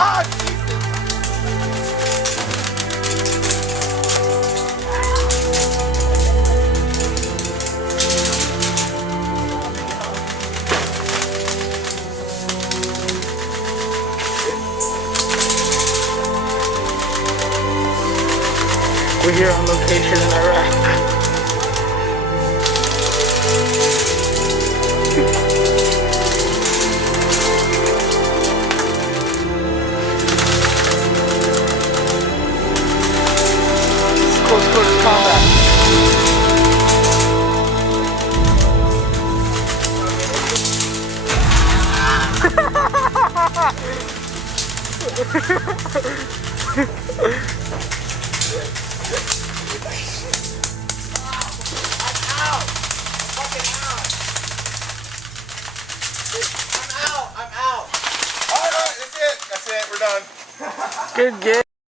Ah, Jesus! We're here on location in Iraq. Close quarters combat. I'm out. Alright, that's it. We're done. Good game.